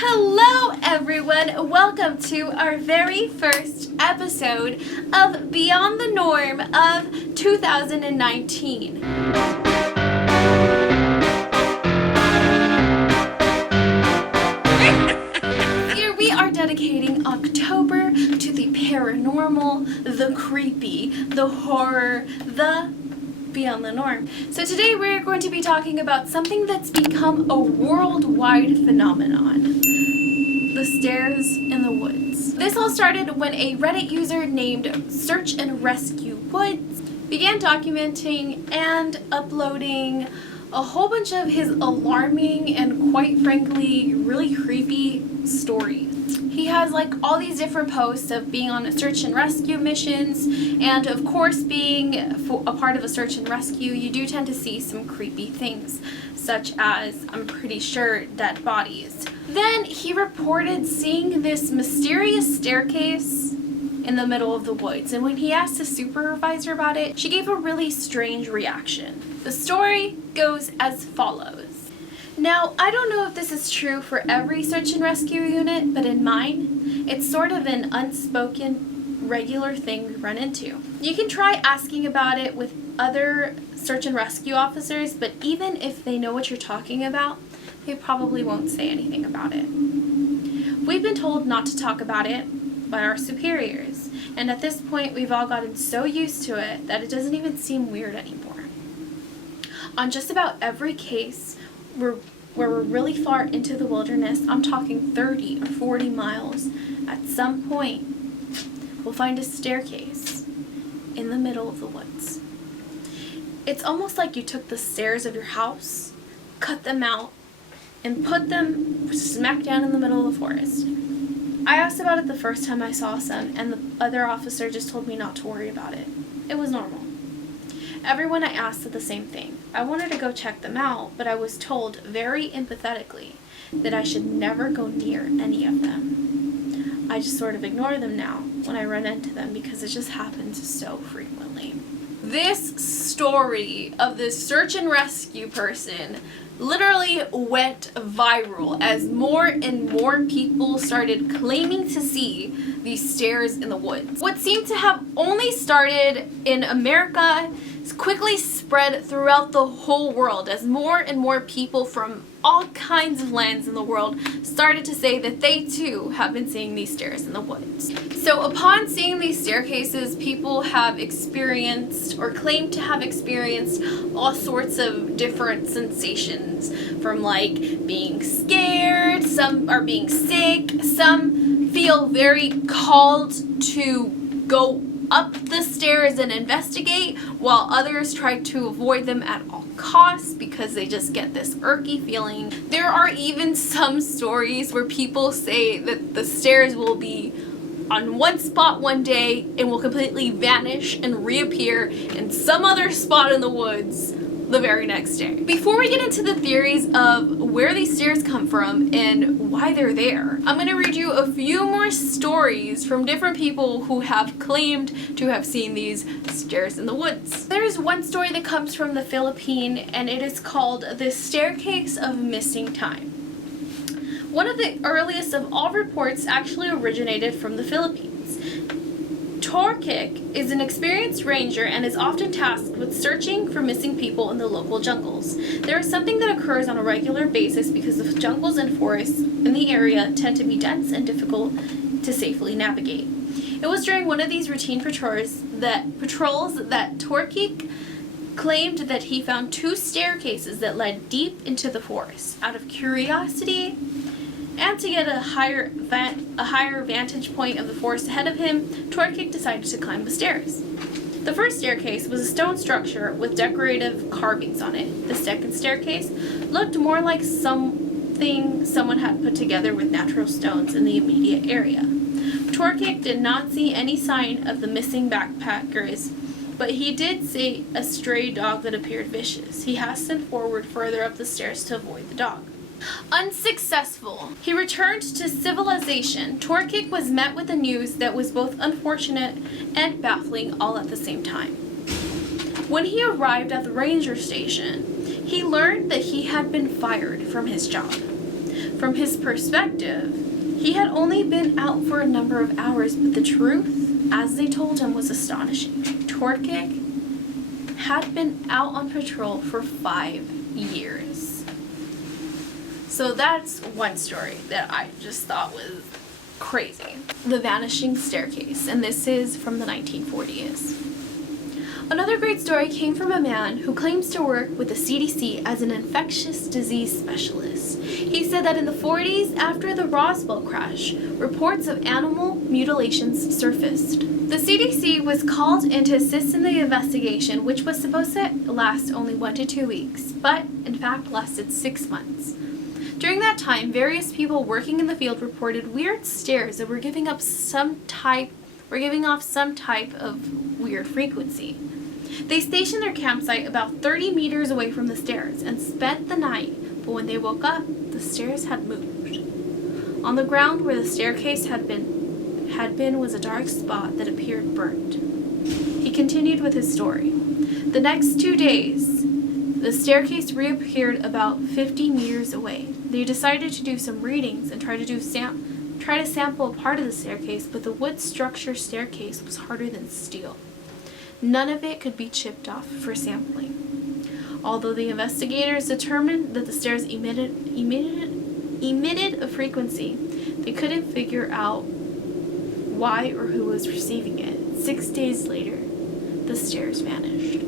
Hello everyone, welcome to our very first episode of Beyond the Norm of 2019. Here we are dedicating October to the paranormal, the creepy, the horror, the Beyond the Norm. So today we're going to be talking about something that's become a worldwide phenomenon. The stairs in the woods. This all started when a Reddit user named Searchandrescuewoods began documenting and uploading a whole bunch of his alarming and quite frankly really creepy stories. He has like all these different posts of being on search and rescue missions, and of course being a part of a search and rescue, you do tend to see some creepy things, such as, I'm pretty sure, dead bodies. Then he reported seeing this mysterious staircase in the middle of the woods, and when he asked his supervisor about it, she gave a really strange reaction. The story goes as follows. Now, I don't know if this is true for every search and rescue unit, but in mine, it's sort of an unspoken, regular thing we run into. You can try asking about it with other search and rescue officers, but even if they know what you're talking about, they probably won't say anything about it. We've been told not to talk about it by our superiors, and at this point we've all gotten so used to it that it doesn't even seem weird anymore. On just about every case where we're really far into the wilderness, I'm talking 30 or 40 miles, at some point we'll find a staircase in the middle of the woods. It's almost like you took the stairs of your house, cut them out, and put them smack down in the middle of the forest. I asked about it the first time I saw some, and the other officer just told me not to worry about it. It was normal. Everyone I asked said the same thing. I wanted to go check them out, but I was told very empathetically that I should never go near any of them. I just sort of ignore them now when I run into them because it just happens so frequently. This story of this search and rescue person literally went viral as more and more people started claiming to see these stairs in the woods. What seemed to have only started in America quickly spread throughout the whole world as more and more people from all kinds of lands in the world started to say that they too have been seeing these stairs in the woods. So upon seeing these staircases, people have experienced or claim to have experienced all sorts of different sensations, from like being scared, some are being sick, some feel very called to go up the stairs and investigate, while others try to avoid them at all costs because they just get this irky feeling. There are even some stories where people say that the stairs will be on one spot one day and will completely vanish and reappear in some other spot in the woods the very next day. Before we get into the theories of where these stairs come from and why they're there, I'm going to read you a few more stories from different people who have claimed to have seen these stairs in the woods. There's one story that comes from the Philippines, and it is called The Staircase of Missing Time. One of the earliest of all reports actually originated from the Philippines. Twiggy is an experienced ranger and is often tasked with searching for missing people in the local jungles. There is something that occurs on a regular basis because the jungles and forests in the area tend to be dense and difficult to safely navigate. It was during one of these routine patrols that Twiggy claimed that he found two staircases that led deep into the forest. Out of curiosity, and to get a higher vantage point of the forest ahead of him, Twiggy decided to climb the stairs. The first staircase was a stone structure with decorative carvings on it. The second staircase looked more like something someone had put together with natural stones in the immediate area. Twiggy did not see any sign of the missing backpackers, but he did see a stray dog that appeared vicious. He hastened forward further up the stairs to avoid the dog. Unsuccessful. He returned to civilization. Twiggy was met with the news that was both unfortunate and baffling all at the same time. When he arrived at the ranger station, he learned that he had been fired from his job. From his perspective, he had only been out for a number of hours, but the truth, as they told him, was astonishing. Twiggy had been out on patrol for 5 years. So that's one story that I just thought was crazy. The Vanishing Staircase, and this is from the 1940s. Another great story came from a man who claims to work with the CDC as an infectious disease specialist. He said that in the 40s, after the Roswell crash, reports of animal mutilations surfaced. The CDC was called in to assist in the investigation, which was supposed to last only 1 to 2 weeks, but in fact lasted 6 months. During that time, various people working in the field reported weird stares that were giving off some type of weird frequency. They stationed their campsite about 30 meters away from the stairs and spent the night, but when they woke up, the stairs had moved. On the ground where the staircase had been was a dark spot that appeared burnt. He continued with his story. The next 2 days, the staircase reappeared about 50 meters away. They decided to do some readings and try to sample a part of the staircase, but the wood structure staircase was harder than steel. None of it could be chipped off for sampling. Although the investigators determined that the stairs emitted a frequency, they couldn't figure out why or who was receiving it. 6 days later, the stairs vanished.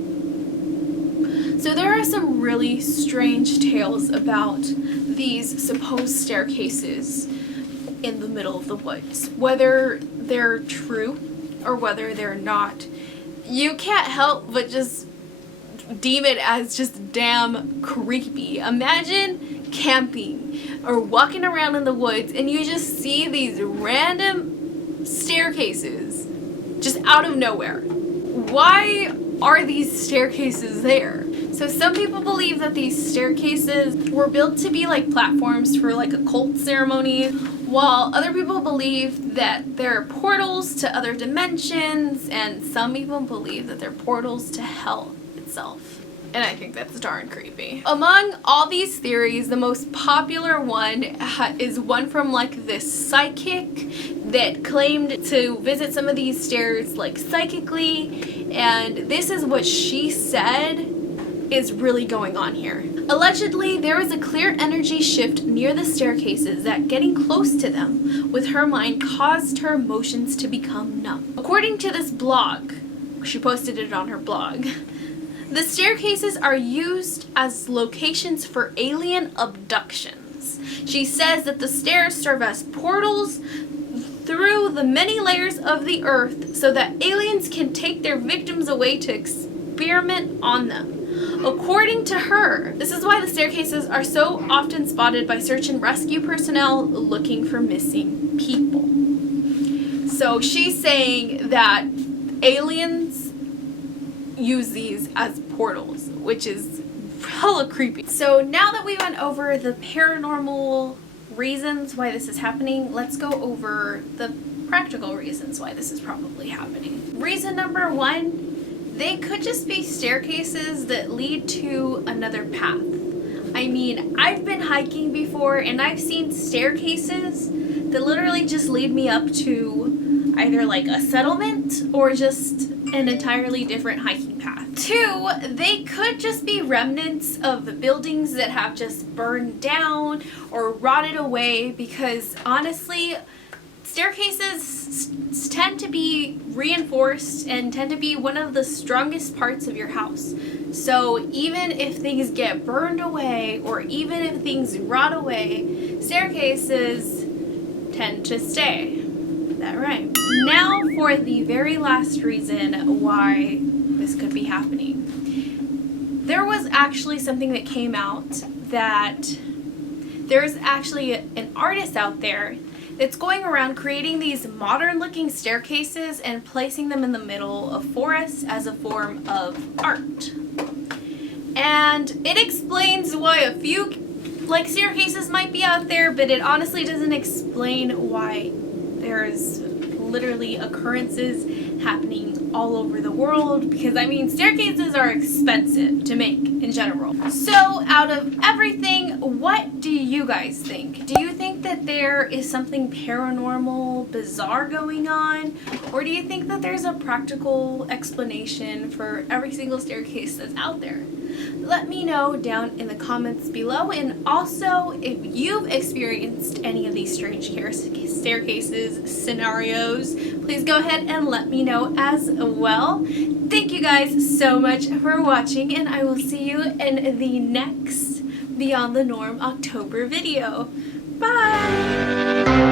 So there are some really strange tales about these supposed staircases in the middle of the woods. Whether they're true or whether they're not, you can't help but just deem it as just damn creepy. Imagine camping or walking around in the woods and you just see these random staircases just out of nowhere. Why are these staircases there? So some people believe that these staircases were built to be like platforms for like occult ceremonies, while other people believe that they're portals to other dimensions, and some even believe that they're portals to hell itself. And I think that's darn creepy. Among all these theories, the most popular one is one from like this psychic that claimed to visit some of these stairs like psychically, and this is what she said is really going on here. Allegedly, there was a clear energy shift near the staircases that getting close to them with her mind caused her emotions to become numb. According to this blog, she posted it on her blog, the staircases are used as locations for alien abductions. She says that the stairs serve as portals through the many layers of the earth so that aliens can take their victims away to experiment on them. According to her, this is why the staircases are so often spotted by search and rescue personnel looking for missing people. So she's saying that aliens use these as portals, which is hella creepy. So now that we went over the paranormal reasons why this is happening, let's go over the practical reasons why this is probably happening. Reason number 1, they could just be staircases that lead to another path. I mean, I've been hiking before and I've seen staircases that literally just lead me up to either like a settlement or just an entirely different hiking path. 2, they could just be remnants of the buildings that have just burned down or rotted away, because honestly, staircases tend to be reinforced and tend to be one of the strongest parts of your house. So even if things get burned away or even if things rot away, staircases tend to stay. Is that right? Now for the very last reason why this could be happening. There was actually something that came out that there's actually an artist out there that's going around creating these modern looking staircases and placing them in the middle of forests as a form of art. And it explains why a few like staircases might be out there, but it honestly doesn't explain why there's literally occurrences happening all over the world, because I mean staircases are expensive to make in general. So out of everything, what do you guys think? Do you think that there is something paranormal, bizarre going on? Or do you think that there's a practical explanation for every single staircase that's out there? Let me know down in the comments below, and also if you've experienced any of these strange staircases scenarios, please go ahead and let me know as well. Thank you guys so much for watching, and I will see you in the next Beyond the Norm October video. Bye!